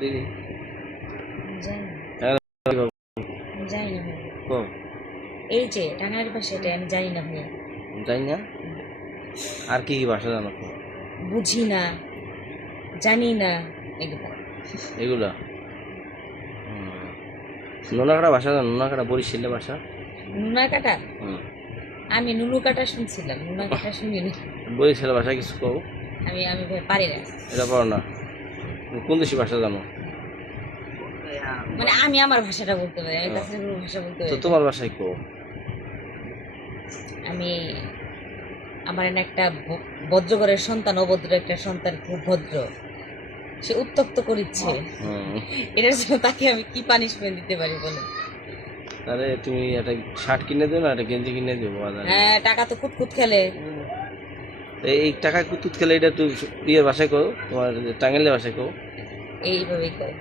দিদি জানি না, হ্যাঁ, জানি না ভাই। কো এই যে টাঙ্গাইয়ের পাশে এটা আমি জানি না ভাইয়া। জানি না। আর কি কি ভাষা জানো কো? বুঝি না, জানি না, এগুলো। এগুলা নোনাকাটা ভাষা জানো? নোনাকাটা বরিশালের ভাষা। নুনা কাটা? হুম, আমি নুনু কাটা শুনছিলাম, নুনা কাটা শুনিনি। বরিশালের ভাষা কিছু কও। আমি ভাই পারি না। এটা পারো না? তুমি কোন দেশি ভাষা জানো? মানে আমি আমার ভাষাটা বলতে পারি, আমি কাছে ভাষা বলতে তো পারি না। তোমার ভাষায় কও। আমি আমার এনে একটা ভদ্রঘরের সন্তান, অভদ্র একটা সন্তান, খুব ভদ্র, সে উত্তক্ত করিচ্ছে। হুম, এটার জন্য তাকে আমি কি পানিশমেন্ট দিতে পারি বলে? তাহলে তুমি একটা শার্ট কিনে দিও না, একটা গেঞ্জি কিনে দিও বাজারে। হ্যাঁ, টাকা তো কুতকুত খেলে। এই টাকা কুতুত খেলে এটা তুই ইয়ের ভাষায় কও, তোমার টাঙ্গাইলের ভাষায় কও। এইভাবেই করে।